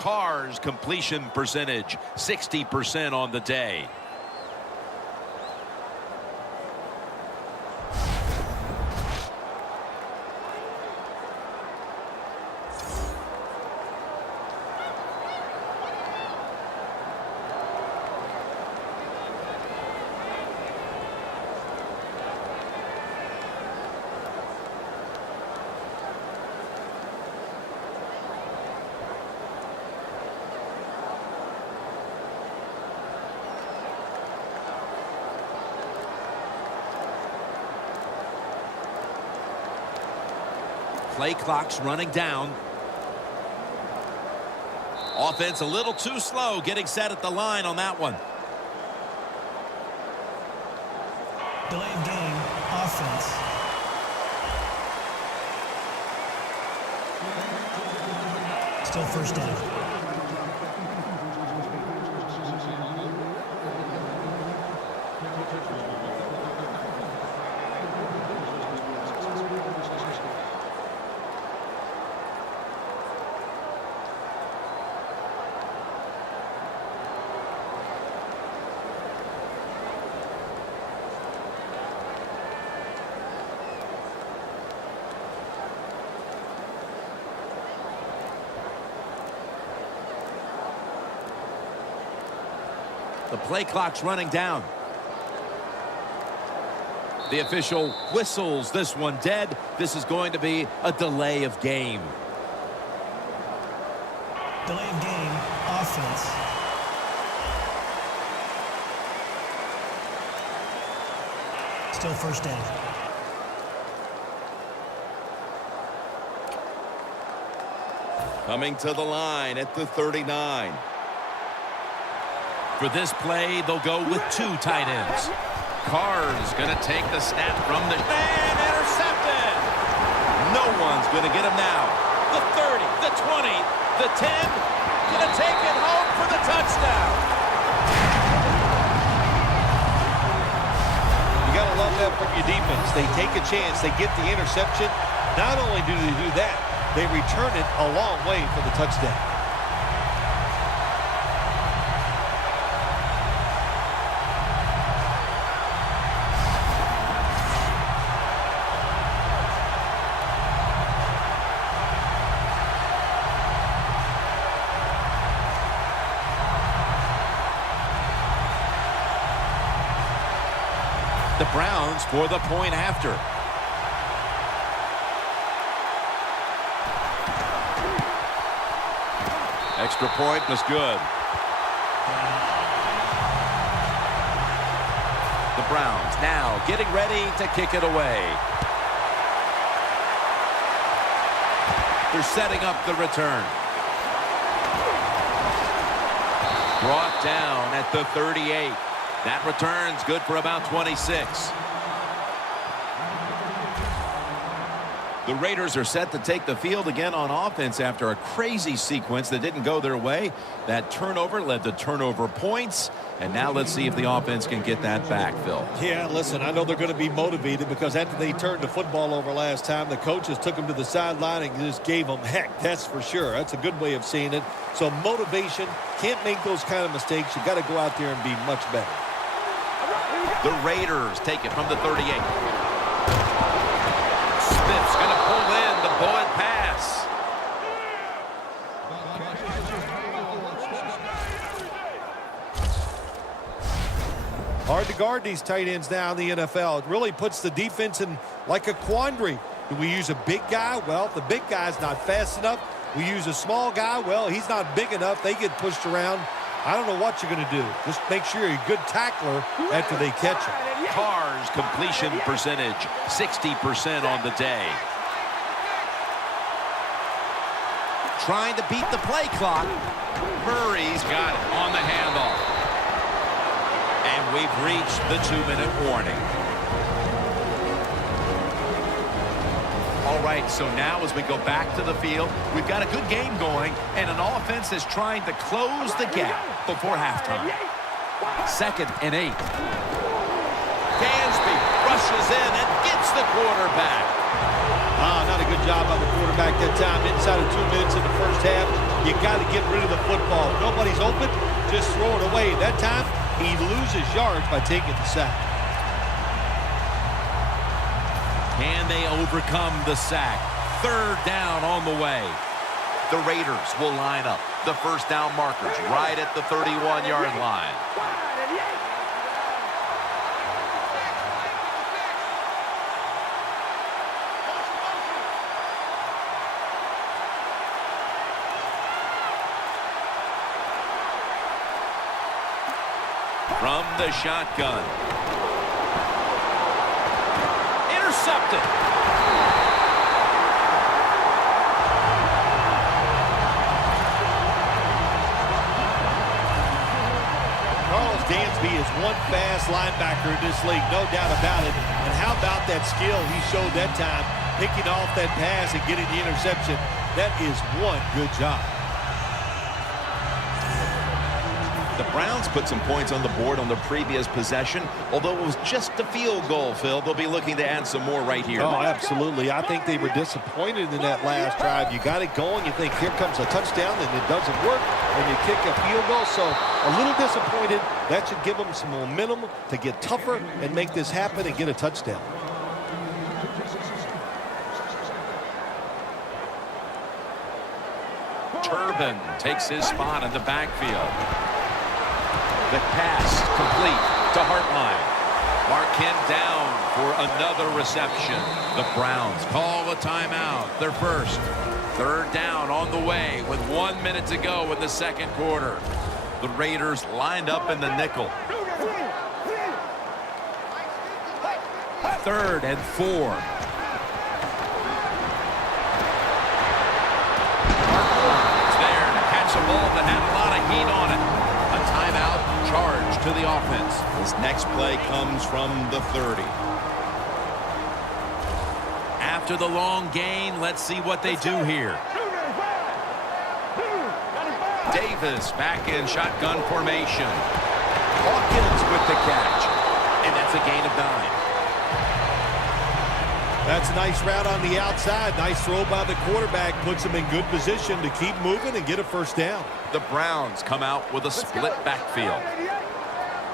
Carr's completion percentage, 60% on the day. Play clock's running down. Offense a little too slow getting set at the line on that one. Delay of game, offense. Still first down. The play clock's running down. The official whistles this one dead. This is going to be a delay of game. Delay of game, offense. Still first down. Coming to the line at the 39. For this play, they'll go with two tight ends. Carr's going to take the snap from the man, intercepted. No one's going to get him now. The 30, the 20, the 10, going to take it home for the touchdown. You got to love that from your defense. They take a chance, they get the interception. Not only do they do that, they return it a long way for the touchdown. The Browns for the point after. Extra point was good. The Browns now getting ready to kick it away. They're setting up the return. Brought down at the 38. That return's good for about 26. The Raiders are set to take the field again on offense after a crazy sequence that didn't go their way. That turnover led to turnover points. And now let's see if the offense can get that back, Phil. Yeah, listen, I know they're going to be motivated because after they turned the football over last time, the coaches took them to the sideline and just gave them heck. That's for sure. That's a good way of seeing it. So motivation, can't make those kind of mistakes. You got to go out there and be much better. The Raiders take it from the 38. Smith's going to pull in the bullet pass. Hard to guard these tight ends now in the NFL. It really puts the defense in like a quandary. Do we use a big guy? Well, if the big guy's not fast enough. We use a small guy. Well, he's not big enough. They get pushed around. I don't know what you're going to do. Just make sure you're a good tackler after they catch him. Carr's completion percentage, 60% on the day. Trying to beat the play clock. Murray's got it on the handoff. And we've reached the 2-minute warning. All right, so now as we go back to the field, we've got a good game going, and an offense is trying to close the gap before halftime. 2nd and 8. Dansby rushes in and gets the quarterback. Not a good job by the quarterback that time. Inside of 2 minutes in the first half, You got to get rid of the football. If nobody's open, just throw it away. That time, he loses yards by taking the sack. Can they overcome the sack? Third down on the way. The Raiders will line up. The first down markers right at the 31-yard line. From the shotgun. Intercepted. Dansby is one fast linebacker in this league, no doubt about it. And how about that skill he showed that time, picking off that pass and getting the interception? That is one good job. The Browns put some points on the board on their previous possession. Although it was just a field goal, Phil, they'll be looking to add some more right here. Oh, absolutely. I think they were disappointed in that last drive. You got it going. You think, here comes a touchdown, and it doesn't work, and you kick a field goal. So a little disappointed. That should give them some momentum to get tougher and make this happen and get a touchdown. Turbin takes his spot in the backfield. The pass complete to Hartline. Markin down for another reception. The Browns call a timeout. Their first. Third down on the way with 1 minute to go in the second quarter. The Raiders lined up in the nickel. 3rd and 4. It's there to catch a ball that had a lot of heat on it. A timeout charge to the offense. This next play comes from the 30. After the long gain, let's see what they do here. Davis back in shotgun formation. Hawkins with the catch. And that's a gain of 9. That's a nice route on the outside. Nice throw by the quarterback. Puts him in good position to keep moving and get a first down. The Browns come out with a split backfield.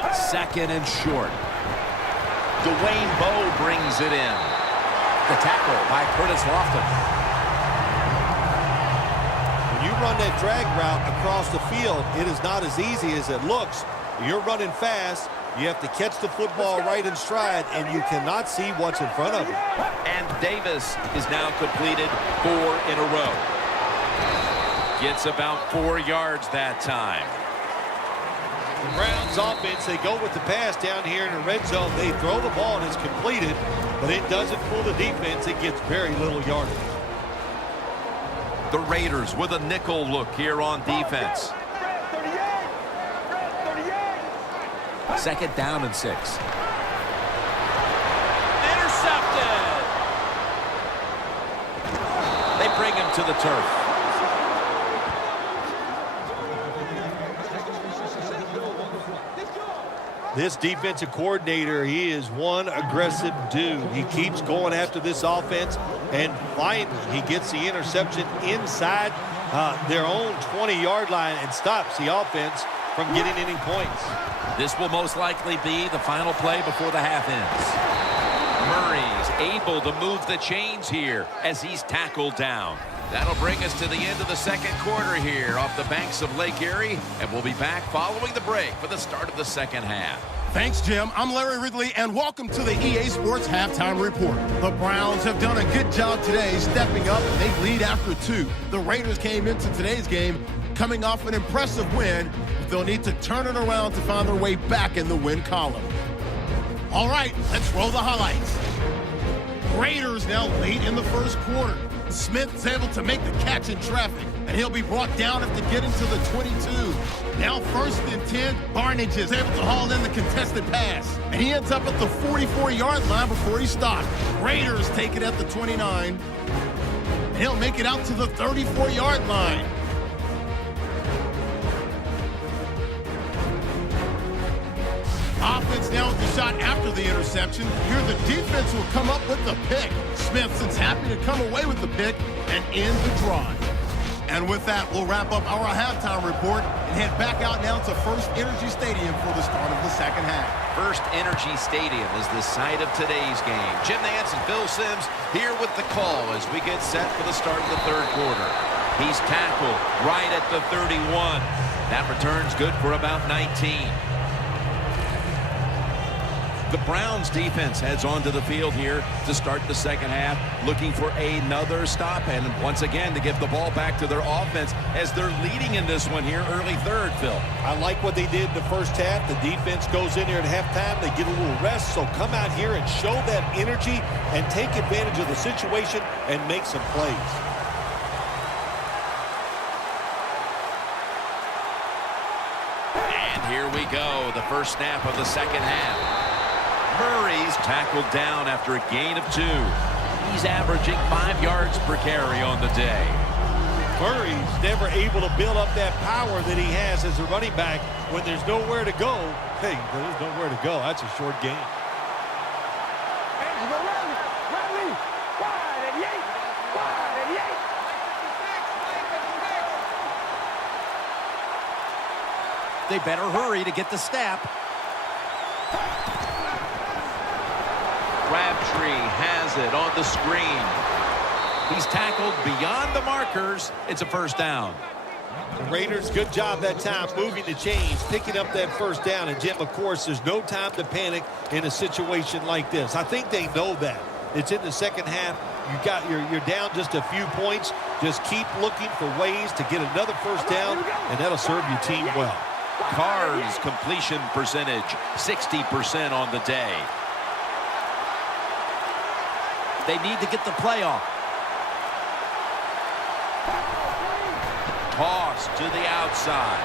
2nd and short. Dwayne Bowe brings it in. The tackle by Curtis Lofton. When you run that drag route across the field, it is not as easy as it looks. You're running fast. You have to catch the football right in stride, and you cannot see what's in front of you. And Davis is now completed 4 in a row. Gets about 4 yards that time. The Browns offense, they go with the pass down here in the red zone. They throw the ball, and it's completed, but it doesn't fool the defense. It gets very little yardage. The Raiders with a nickel look here on defense. 2nd down and 6. Intercepted. They bring him to the turf. This defensive coordinator, he is one aggressive dude. He keeps going after this offense, and finally he gets the interception inside their own 20-yard line and stops the offense from getting any points. This will most likely be the final play before the half ends. Murray's able to move the chains here as he's tackled down. That'll bring us to the end of the second quarter here off the banks of Lake Erie, and we'll be back following the break for the start of the second half. Thanks, Jim. I'm Larry Ridley, and welcome to the EA Sports Halftime Report. The Browns have done a good job today stepping up, and they lead after 2. The Raiders came into today's game coming off an impressive win, but they'll need to turn it around to find their way back in the win column. All right, let's roll the highlights. Raiders now late in the first quarter. Smith is able to make the catch in traffic, and he'll be brought down after getting to the 22. Now 1st and 10, Barnage is able to haul in the contested pass, and he ends up at the 44-yard line before he stopped. Raiders take it at the 29, and he'll make it out to the 34-yard line. Offense now with the shot after the interception. Here the defense will come up with the pick. Smith is happy to come away with the pick and end the drive. And with that, we'll wrap up our halftime report and head back out now to First Energy Stadium for the start of the second half. First Energy Stadium is the site of today's game. Jim Nantz and Phil Simms here with the call as we get set for the start of the third quarter. He's tackled right at the 31. That return's good for about 19. The Browns defense heads onto the field here to start the second half, looking for another stop and once again to give the ball back to their offense as they're leading in this one here early third, Phil. I like what they did in the first half. The defense goes in there at halftime. They get a little rest, so come out here and show that energy and take advantage of the situation and make some plays. And here we go, the first snap of the second half. Murray's tackled down after a gain of 2. He's averaging 5 yards per carry on the day. Murray's never able to build up that power that he has as a running back when there's nowhere to go. Hey, there's nowhere to go. That's a short game. They better hurry to get the snap. Crabtree has it on the screen. He's tackled beyond the markers. It's a first down. The Raiders, good job that time moving the chains, picking up that first down. And, Jim, of course, there's no time to panic in a situation like this. I think they know that. It's in the second half. You're down just a few points. Just keep looking for ways to get another first down, and that'll serve your team well. Carr's completion percentage, 60% on the day. They need to get the play off. Toss to the outside.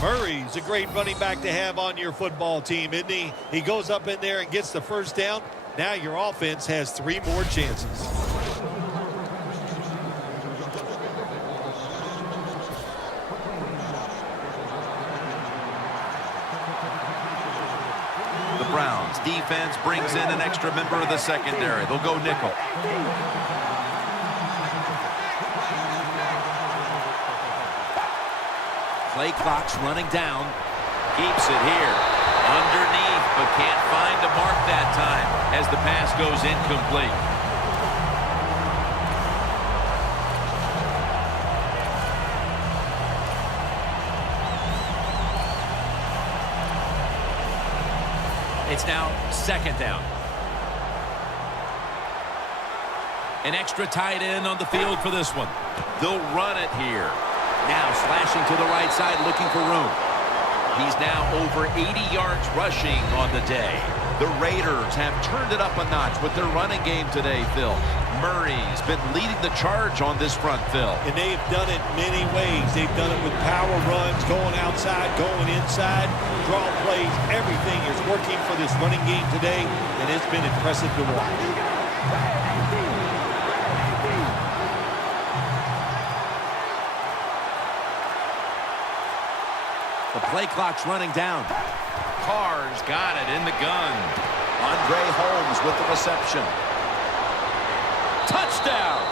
Murray's a great running back to have on your football team, isn't he? He goes up in there and gets the first down. Now your offense has 3 more chances. Browns defense brings in an extra member of the secondary. They'll go nickel. Play clock's running down. Keeps it here. Underneath, but can't find a mark that time as the pass goes incomplete. It's now second down. An extra tight end on the field for this one. They'll run it here. Now slashing to the right side looking for room. He's now over 80 yards rushing on the day. The Raiders have turned it up a notch with their running game today, Phil. Murray's been leading the charge on this front, Phil. And they've done it many ways. They've done it with power runs, going outside, going inside, draw plays. Everything is working for this running game today, and it's been impressive to watch. The play clock's running down. Carr's got it in the gun. Andre Holmes with the reception. Touchdown!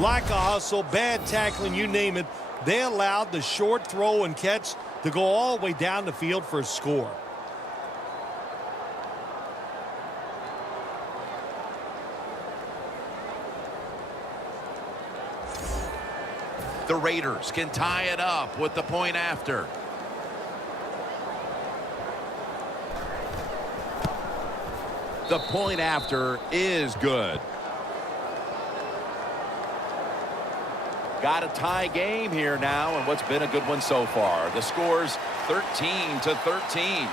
Like a hustle, bad tackling, you name it. They allowed the short throw and catch to go all the way down the field for a score. The Raiders can tie it up with the point after. The point after is good. Got a tie game here now, and what's been a good one so far. The score's 13-13.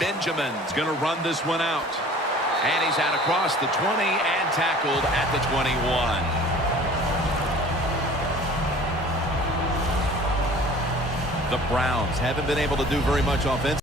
Benjamin's going to run this one out. And he's out across the 20 and tackled at the 21. The Browns haven't been able to do very much offensively.